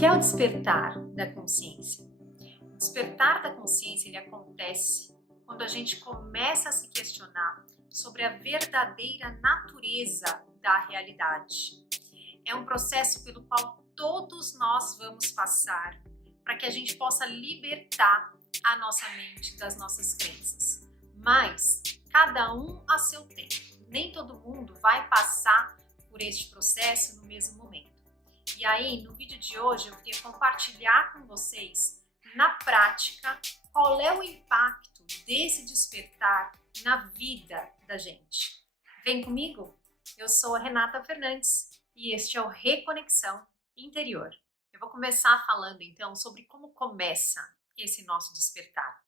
que é o despertar da consciência? O despertar da consciência ele acontece quando a gente começa a se questionar sobre a verdadeira natureza da realidade. É um processo pelo qual todos nós vamos passar para que a gente possa libertar a nossa mente das nossas crenças. Mas cada um a seu tempo. Nem todo mundo vai passar por este processo no mesmo momento. E aí, no vídeo de hoje, eu queria compartilhar com vocês, na prática, qual é o impacto desse despertar na vida da gente. Vem comigo? Eu sou a Renata Fernandes e este é o Reconexão Interior. Eu vou começar falando, então, sobre como começa esse nosso despertar.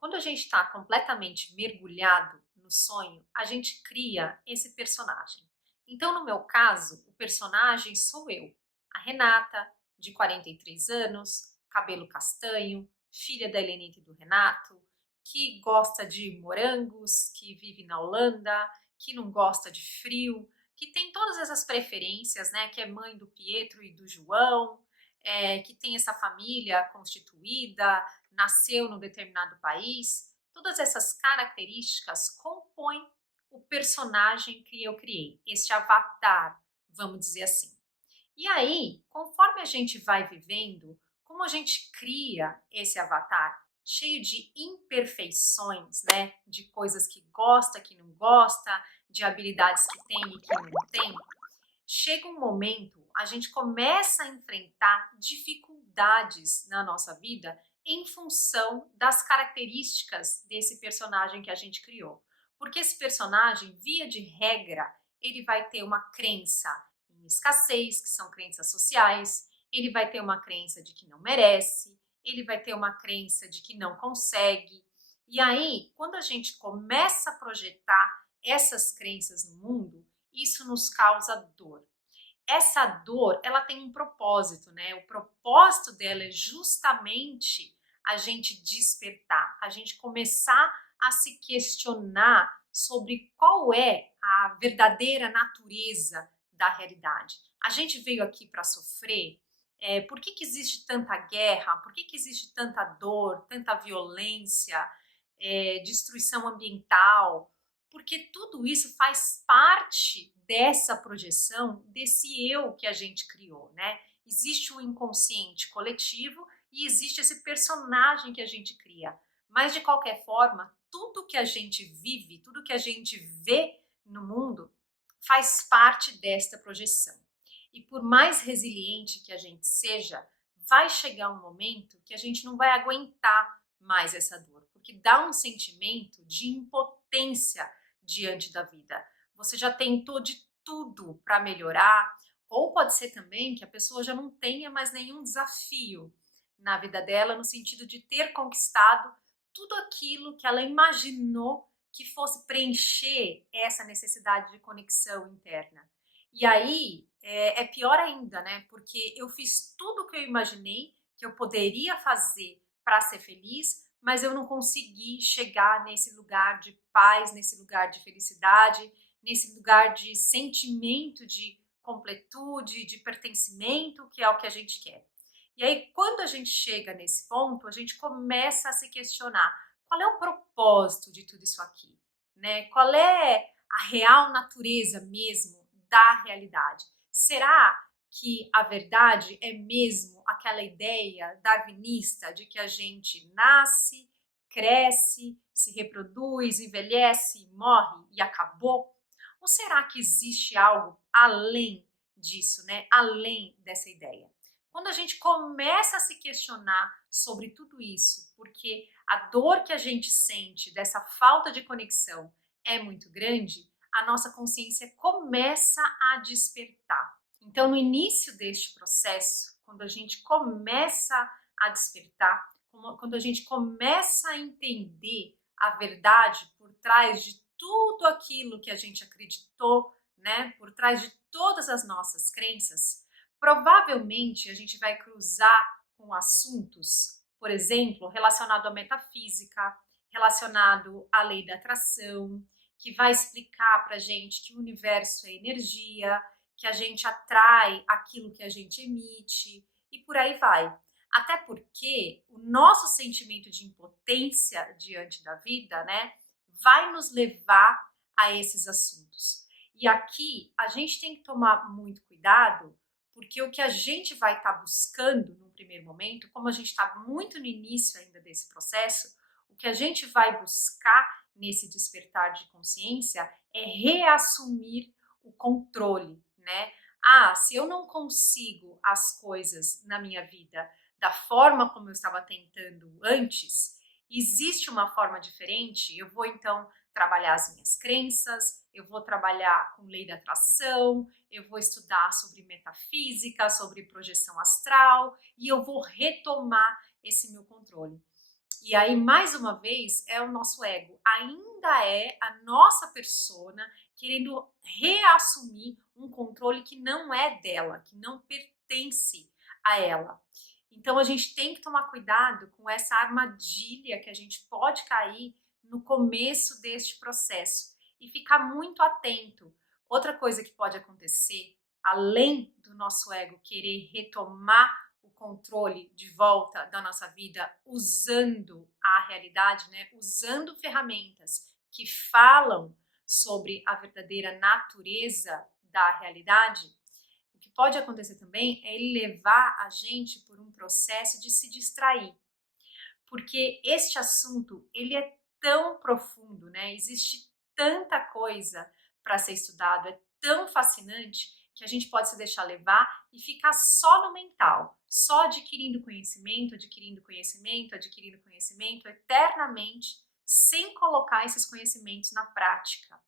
Quando a gente está completamente mergulhado no sonho, a gente cria esse personagem. Então, no meu caso, o personagem sou eu. A Renata, de 43 anos, cabelo castanho, filha da Helenita e do Renato, que gosta de morangos, que vive na Holanda, que não gosta de frio, que tem todas essas preferências, né? Que é mãe do Pietro e do João, que tem essa família constituída, nasceu num determinado país. Todas essas características compõem o personagem que eu criei, este avatar, vamos dizer assim. E aí, conforme a gente vai vivendo, como a gente cria esse avatar cheio de imperfeições, né? De coisas que gosta, que não gosta, de habilidades que tem e que não tem, chega um momento, a gente começa a enfrentar dificuldades na nossa vida em função das características desse personagem que a gente criou. Porque esse personagem, via de regra, ele vai ter uma crença em escassez, que são crenças sociais, ele vai ter uma crença de que não merece, ele vai ter uma crença de que não consegue. E aí, quando a gente começa a projetar essas crenças no mundo, isso nos causa dor. Essa dor, ela tem um propósito, né? O propósito dela é justamente a gente despertar, a gente começar a se questionar sobre qual é a verdadeira natureza da realidade. A gente veio aqui para sofrer? Por que existe tanta guerra? Por que existe tanta dor, tanta violência, destruição ambiental? Porque tudo isso faz parte dessa projeção, desse eu que a gente criou, né? Existe o inconsciente coletivo e existe esse personagem que a gente cria. Mas, de qualquer forma, tudo que a gente vive, tudo que a gente vê no mundo faz parte desta projeção. E por mais resiliente que a gente seja, vai chegar um momento que a gente não vai aguentar mais essa dor, porque dá um sentimento de impotência diante da vida. Você já tentou de tudo para melhorar, ou pode ser também que a pessoa já não tenha mais nenhum desafio na vida dela, no sentido de ter conquistado tudo aquilo que ela imaginou que fosse preencher essa necessidade de conexão interna. E aí é pior ainda, né? Porque eu fiz tudo o que eu imaginei que eu poderia fazer para ser feliz, mas eu não consegui chegar nesse lugar de paz, nesse lugar de felicidade, nesse lugar de sentimento de completude, de pertencimento, que é o que a gente quer. E aí, quando a gente chega nesse ponto, a gente começa a se questionar qual é o propósito de tudo isso aqui, né? Qual é a real natureza mesmo da realidade? Será que a verdade é mesmo aquela ideia darwinista de que a gente nasce, cresce, se reproduz, envelhece, morre e acabou? Ou será que existe algo além disso, né? Além dessa ideia? Quando a gente começa a se questionar sobre tudo isso, porque a dor que a gente sente dessa falta de conexão é muito grande, a nossa consciência começa a despertar. Então, no início deste processo, quando a gente começa a despertar, quando a gente começa a entender a verdade por trás de tudo aquilo que a gente acreditou, né, por trás de todas as nossas crenças, provavelmente a gente vai cruzar com assuntos, por exemplo, relacionado à metafísica, relacionado à lei da atração, que vai explicar para a gente que o universo é energia, que a gente atrai aquilo que a gente emite. E por aí vai. Até porque o nosso sentimento de impotência diante da vida, né, vai nos levar a esses assuntos. E aqui a gente tem que tomar muito cuidado, porque o que a gente vai estar buscando no primeiro momento, como a gente está muito no início ainda desse processo, o que a gente vai buscar nesse despertar de consciência é reassumir o controle, né? Ah, se eu não consigo as coisas na minha vida da forma como eu estava tentando antes, existe uma forma diferente? Eu vou então trabalhar as minhas crenças, eu vou trabalhar com lei da atração, eu vou estudar sobre metafísica, sobre projeção astral e eu vou retomar esse meu controle. E aí, mais uma vez, é o nosso ego. Ainda é a nossa persona querendo reassumir um controle que não é dela, que não pertence a ela. Então, a gente tem que tomar cuidado com essa armadilha que a gente pode cair no começo deste processo e ficar muito atento. Outra coisa que pode acontecer, além do nosso ego querer retomar o controle de volta da nossa vida usando a realidade, né? Usando ferramentas que falam sobre a verdadeira natureza da realidade, o que pode acontecer também é ele levar a gente por um processo de se distrair, porque este assunto ele é tão profundo, né? Existe tanta coisa para ser estudado, é tão fascinante que a gente pode se deixar levar e ficar só no mental, só adquirindo conhecimento, adquirindo conhecimento, adquirindo conhecimento eternamente, sem colocar esses conhecimentos na prática.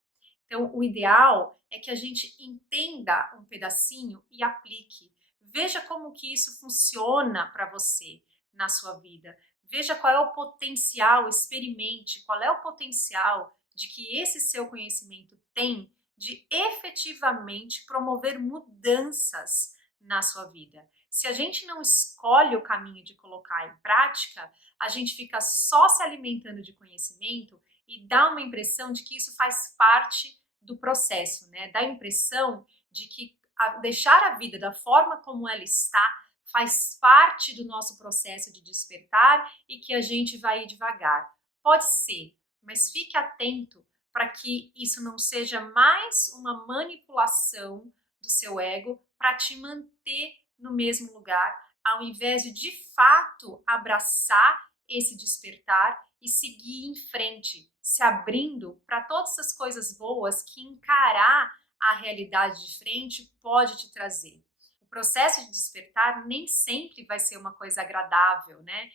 Então, o ideal é que a gente entenda um pedacinho e aplique. Veja como que isso funciona para você na sua vida. Veja qual é o potencial, experimente qual é o potencial de que esse seu conhecimento tem de efetivamente promover mudanças na sua vida. Se a gente não escolhe o caminho de colocar em prática, a gente fica só se alimentando de conhecimento e dá uma impressão de que isso faz parte do processo, né? Dá a impressão de que deixar a vida da forma como ela está faz parte do nosso processo de despertar e que a gente vai ir devagar. Pode ser, mas fique atento para que isso não seja mais uma manipulação do seu ego para te manter no mesmo lugar, ao invés de fato abraçar esse despertar e seguir em frente, se abrindo para todas as coisas boas que encarar a realidade de frente pode te trazer. O processo de despertar nem sempre vai ser uma coisa agradável, né?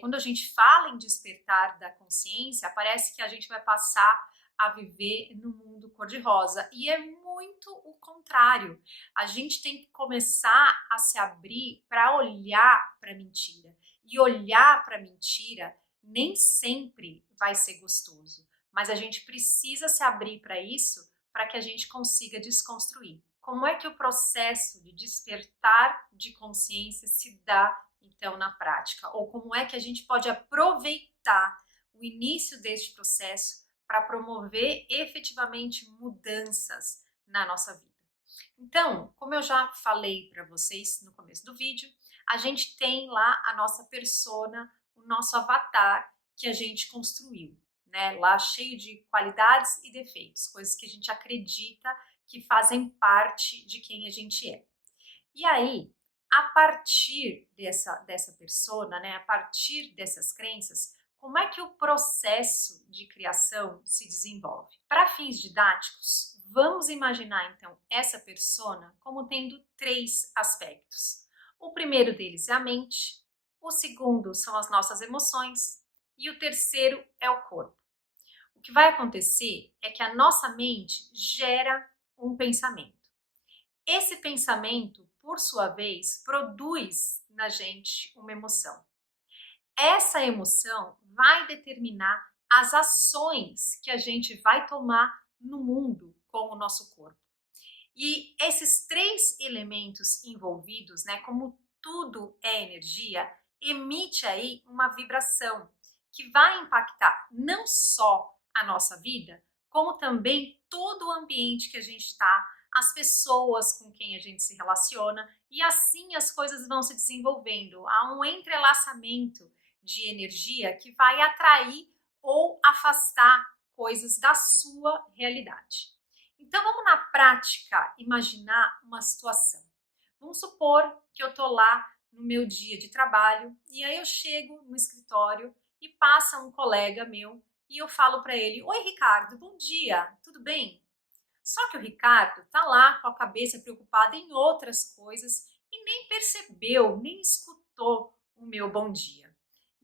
Quando a gente fala em despertar da consciência, parece que a gente vai passar a viver no mundo cor-de-rosa. E é muito o contrário. A gente tem que começar a se abrir para olhar para a mentira. E olhar para a mentira nem sempre vai ser gostoso, mas a gente precisa se abrir para isso para que a gente consiga desconstruir. Como é que o processo de despertar de consciência se dá então na prática? Ou como é que a gente pode aproveitar o início deste processo para promover efetivamente mudanças na nossa vida? Então, como eu já falei para vocês no começo do vídeo, a gente tem lá a nossa persona, o nosso avatar que a gente construiu, né? Lá cheio de qualidades e defeitos, coisas que a gente acredita que fazem parte de quem a gente é. E aí, a partir dessa persona, né? A partir dessas crenças, como é que o processo de criação se desenvolve? Para fins didáticos, vamos imaginar então essa persona como tendo três aspectos. O primeiro deles é a mente, o segundo são as nossas emoções e o terceiro é o corpo. O que vai acontecer é que a nossa mente gera um pensamento. Esse pensamento, por sua vez, produz na gente uma emoção. Essa emoção vai determinar as ações que a gente vai tomar no mundo com o nosso corpo. E esses três elementos envolvidos, né, como tudo é energia, emite aí uma vibração que vai impactar não só a nossa vida, como também todo o ambiente que a gente está as pessoas com quem a gente se relaciona, e assim as coisas vão se desenvolvendo. Há um entrelaçamento de energia que vai atrair ou afastar coisas da sua realidade. Então vamos na prática imaginar uma situação. Vamos supor que eu estou lá no meu dia de trabalho e aí eu chego no escritório e passa um colega meu e eu falo para ele: Oi, Ricardo, bom dia, tudo bem? Só que o Ricardo tá lá com a cabeça preocupada em outras coisas e nem percebeu, nem escutou o meu bom dia.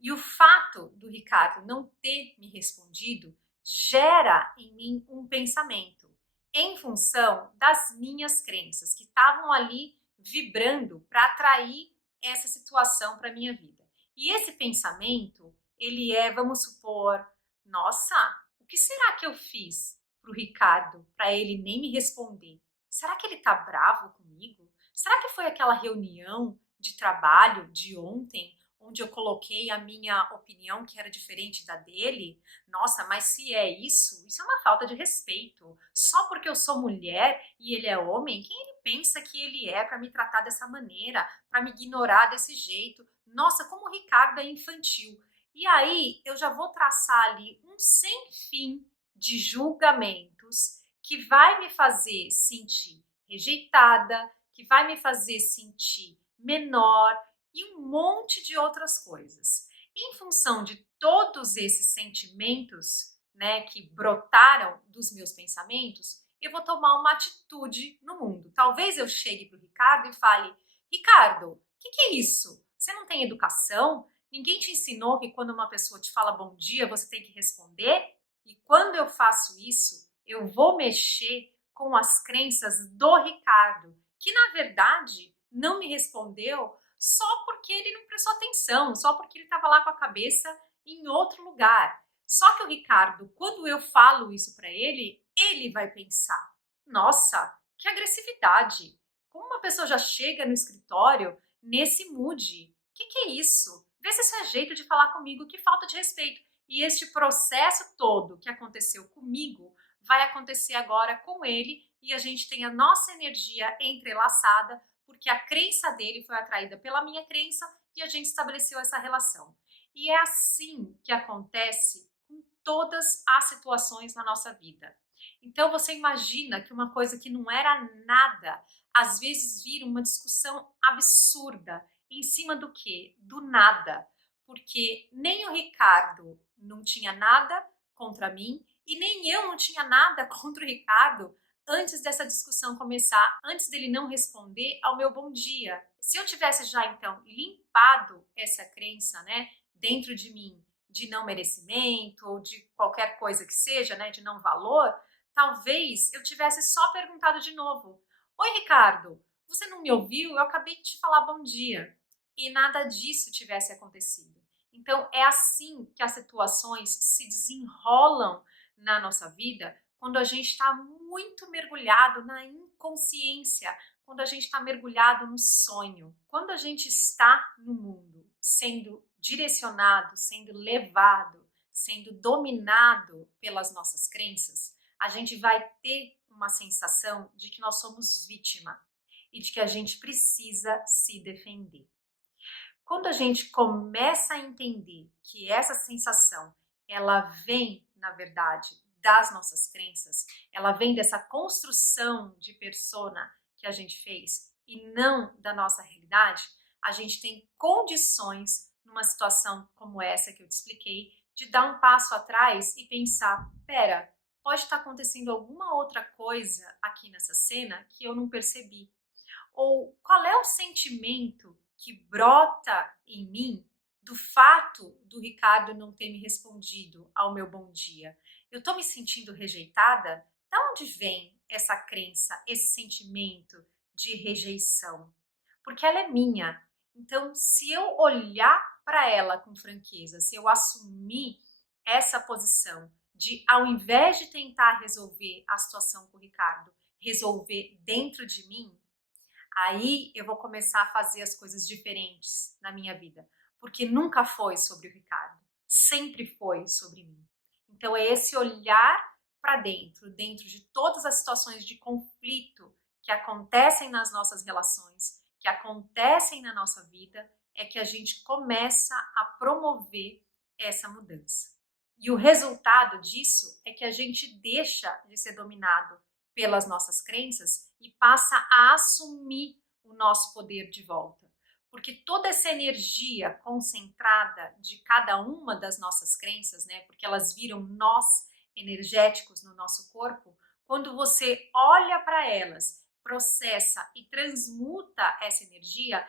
E o fato do Ricardo não ter me respondido gera em mim um pensamento em função das minhas crenças que estavam ali vibrando para atrair essa situação para minha vida. E esse pensamento, ele é, vamos supor, nossa, o que será que eu fiz para o Ricardo para ele nem me responder? Será que ele tá bravo comigo? Será que foi aquela reunião de trabalho de ontem onde eu coloquei a minha opinião que era diferente da dele? Nossa, mas se é isso, isso é uma falta de respeito. Só porque eu sou mulher e ele é homem, quem ele pensa que ele é para me tratar dessa maneira, para me ignorar desse jeito? Nossa, como o Ricardo é infantil. E aí eu já vou traçar ali um sem fim de julgamentos que vai me fazer sentir rejeitada, que vai me fazer sentir menor e um monte de outras coisas. Em função de todos esses sentimentos, né, que brotaram dos meus pensamentos, eu vou tomar uma atitude no mundo. Talvez eu chegue para o Ricardo e fale: Ricardo, o que é isso? Você não tem educação? Ninguém te ensinou que quando uma pessoa te fala bom dia, você tem que responder? E quando eu faço isso, eu vou mexer com as crenças do Ricardo, que na verdade não me respondeu só porque ele não prestou atenção, só porque ele estava lá com a cabeça em outro lugar. Só que o Ricardo, quando eu falo isso para ele, ele vai pensar: nossa, que agressividade! Como uma pessoa já chega no escritório nesse mood? Que é isso? Vê se isso é jeito de falar comigo, que falta de respeito. E este processo todo que aconteceu comigo vai acontecer agora com ele e a gente tem a nossa energia entrelaçada porque a crença dele foi atraída pela minha crença e a gente estabeleceu essa relação. E é assim que acontece com todas as situações na nossa vida. Então você imagina que uma coisa que não era nada, às vezes vira uma discussão absurda em cima do quê? Do nada. Porque nem o Ricardo não tinha nada contra mim e nem eu não tinha nada contra o Ricardo antes dessa discussão começar, antes dele não responder ao meu bom dia. Se eu tivesse já então limpado essa crença, né, dentro de mim, de não merecimento ou de qualquer coisa que seja, né, de não valor, talvez eu tivesse só perguntado de novo: Oi, Ricardo, você não me ouviu? Eu acabei de te falar bom dia. E nada disso tivesse acontecido. Então, é assim que as situações se desenrolam na nossa vida quando a gente está muito mergulhado na inconsciência, quando a gente está mergulhado no sonho, quando a gente está no mundo sendo direcionado, sendo levado, sendo dominado pelas nossas crenças, a gente vai ter uma sensação de que nós somos vítima e de que a gente precisa se defender. Quando a gente começa a entender que essa sensação, ela vem, na verdade, das nossas crenças, ela vem dessa construção de persona que a gente fez e não da nossa realidade, a gente tem condições, numa situação como essa que eu te expliquei, de dar um passo atrás e pensar: pera, pode estar acontecendo alguma outra coisa aqui nessa cena que eu não percebi. Ou qual é o sentimento que brota em mim do fato do Ricardo não ter me respondido ao meu bom dia? Eu estou me sentindo rejeitada? Da onde vem essa crença, esse sentimento de rejeição? Porque ela é minha. Então, se eu olhar para ela com franqueza, se eu assumir essa posição de, ao invés de tentar resolver a situação com o Ricardo, resolver dentro de mim, aí eu vou começar a fazer as coisas diferentes na minha vida, porque nunca foi sobre o Ricardo, sempre foi sobre mim. Então é esse olhar para dentro, dentro de todas as situações de conflito que acontecem nas nossas relações, que acontecem na nossa vida, é que a gente começa a promover essa mudança. E o resultado disso é que a gente deixa de ser dominado pelas nossas crenças e passa a assumir o nosso poder de volta. Porque toda essa energia concentrada de cada uma das nossas crenças, né, porque elas viram nós energéticos no nosso corpo, quando você olha para elas, processa e transmuta essa energia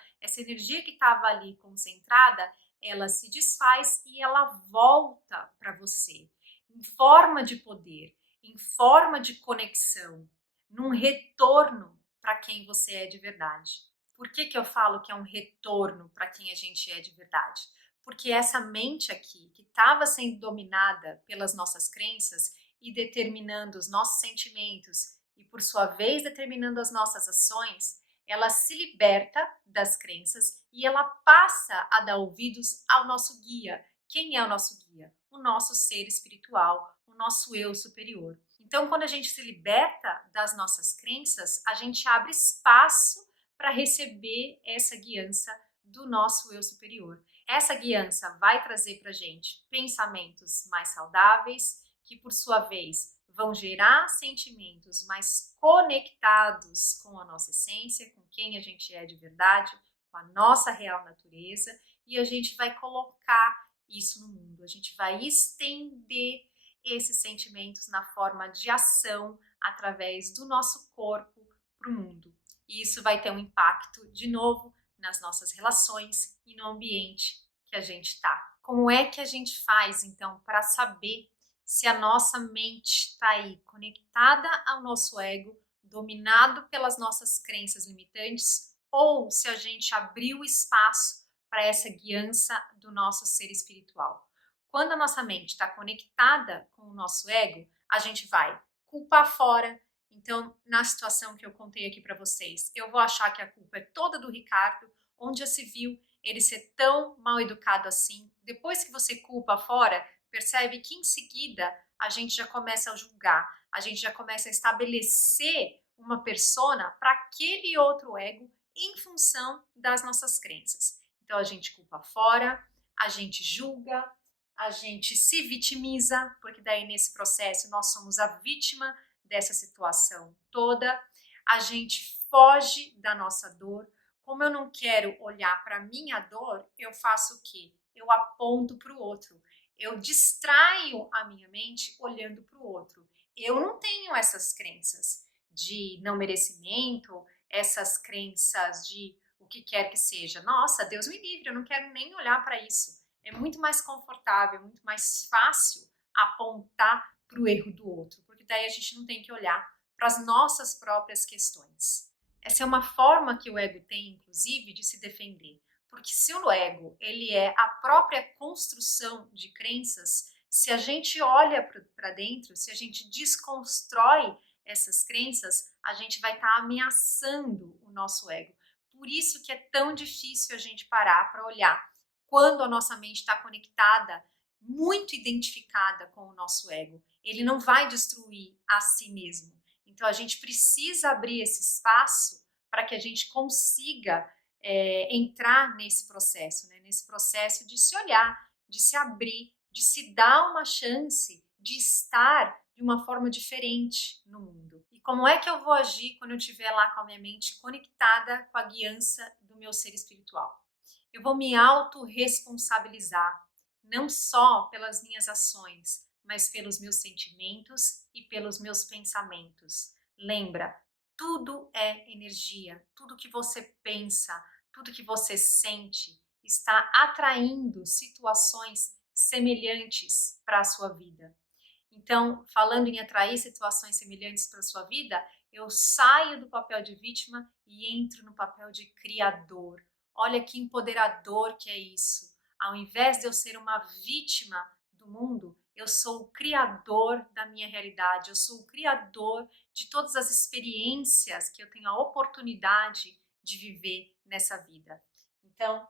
que estava ali concentrada, ela se desfaz e ela volta para você em forma de poder, em forma de conexão, num retorno para quem você é de verdade. Por que eu falo que é um retorno para quem a gente é de verdade? Porque essa mente aqui, que estava sendo dominada pelas nossas crenças e determinando os nossos sentimentos e, por sua vez, determinando as nossas ações, ela se liberta das crenças e ela passa a dar ouvidos ao nosso guia. Quem é o nosso guia? O nosso ser espiritual, o nosso eu superior. Então, quando a gente se liberta das nossas crenças, a gente abre espaço para receber essa guiança do nosso eu superior. Essa guiança vai trazer para a gente pensamentos mais saudáveis, que por sua vez vão gerar sentimentos mais conectados com a nossa essência, com quem a gente é de verdade, com a nossa real natureza, e a gente vai colocar isso no mundo, a gente vai estender esses sentimentos na forma de ação através do nosso corpo para o mundo. E isso vai ter um impacto, de novo, nas nossas relações e no ambiente que a gente está. Como é que a gente faz, então, para saber se a nossa mente está aí conectada ao nosso ego, dominado pelas nossas crenças limitantes, ou se a gente abriu espaço para essa guiança do nosso ser espiritual? Quando a nossa mente está conectada com o nosso ego, a gente vai culpar fora. Então, na situação que eu contei aqui para vocês, eu vou achar que a culpa é toda do Ricardo, onde já se viu ele ser tão mal educado assim. Depois que você culpa fora, percebe que em seguida a gente já começa a julgar, a gente já começa a estabelecer uma persona para aquele outro ego em função das nossas crenças. Então, a gente culpa fora, a gente julga, a gente se vitimiza, porque daí nesse processo nós somos a vítima dessa situação toda, a gente foge da nossa dor. Como eu não quero olhar para a minha dor, eu faço o quê? Eu aponto para o outro, eu distraio a minha mente olhando para o outro. Eu não tenho essas crenças de não merecimento, essas crenças de o que quer que seja. Nossa, Deus me livre, eu não quero nem olhar para isso. É muito mais confortável, muito mais fácil apontar para o erro do outro, porque daí a gente não tem que olhar para as nossas próprias questões. Essa é uma forma que o ego tem, inclusive, de se defender. Porque se o ego ele é a própria construção de crenças, se a gente olha para dentro, se a gente desconstrói essas crenças, a gente vai estar ameaçando o nosso ego. Por isso que é tão difícil a gente parar para olhar quando a nossa mente está conectada, muito identificada com o nosso ego. Ele não vai destruir a si mesmo. Então a gente precisa abrir esse espaço para que a gente consiga entrar nesse processo, né? Nesse processo de se olhar, de se abrir, de se dar uma chance de estar de uma forma diferente no mundo. E como é que eu vou agir quando eu estiver lá com a minha mente conectada com a guiança do meu ser espiritual? Eu vou me autorresponsabilizar, não só pelas minhas ações, mas pelos meus sentimentos e pelos meus pensamentos. Lembra, tudo é energia, tudo que você pensa, tudo que você sente está atraindo situações semelhantes para a sua vida. Então, falando em atrair situações semelhantes para a sua vida, eu saio do papel de vítima e entro no papel de criador. Olha que empoderador que é isso. Ao invés de eu ser uma vítima do mundo, eu sou o criador da minha realidade, eu sou o criador de todas as experiências que eu tenho a oportunidade de viver nessa vida. Então,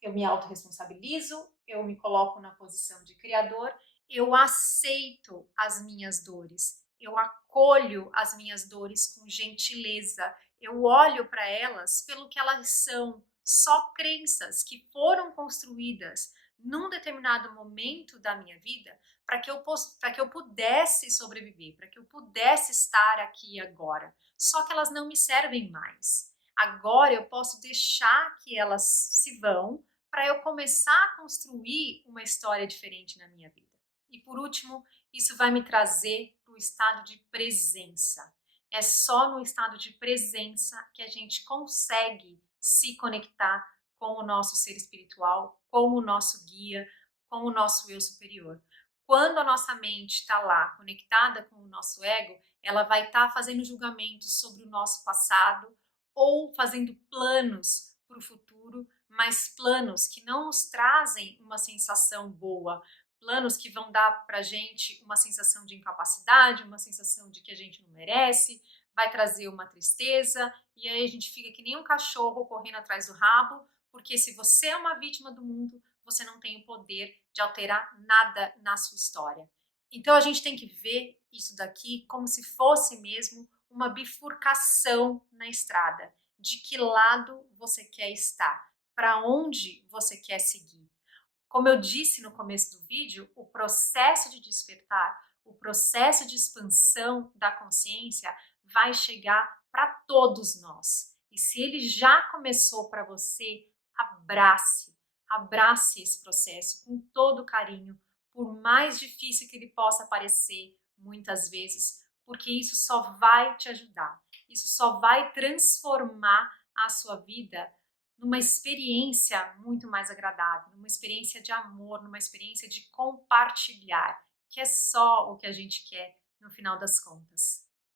eu me autorresponsabilizo, eu me coloco na posição de criador, eu aceito as minhas dores, eu acolho as minhas dores com gentileza, eu olho para elas pelo que elas são, só crenças que foram construídas num determinado momento da minha vida para que eu pudesse sobreviver, para que eu pudesse estar aqui e agora. Só que elas não me servem mais. Agora eu posso deixar que elas se vão para eu começar a construir uma história diferente na minha vida. E por último, isso vai me trazer para o estado de presença. É só no estado de presença que a gente consegue se conectar com o nosso ser espiritual, com o nosso guia, com o nosso eu superior. Quando a nossa mente está lá conectada com o nosso ego, ela vai estar fazendo julgamentos sobre o nosso passado ou fazendo planos para o futuro, mas planos que não nos trazem uma sensação boa, planos que vão dar para a gente uma sensação de incapacidade, uma sensação de que a gente não merece, vai trazer uma tristeza, e aí a gente fica que nem um cachorro correndo atrás do rabo, porque se você é uma vítima do mundo, você não tem o poder de alterar nada na sua história. Então a gente tem que ver isso daqui como se fosse mesmo uma bifurcação na estrada. De que lado você quer estar? Para onde você quer seguir? Como eu disse no começo do vídeo, o processo de despertar, o processo de expansão da consciência vai chegar para todos nós. E se ele já começou para você, abrace esse processo com todo carinho, por mais difícil que ele possa parecer muitas vezes, porque isso só vai te ajudar, isso só vai transformar a sua vida numa experiência muito mais agradável, numa experiência de amor, numa experiência de compartilhar, que é só o que a gente quer no final das contas.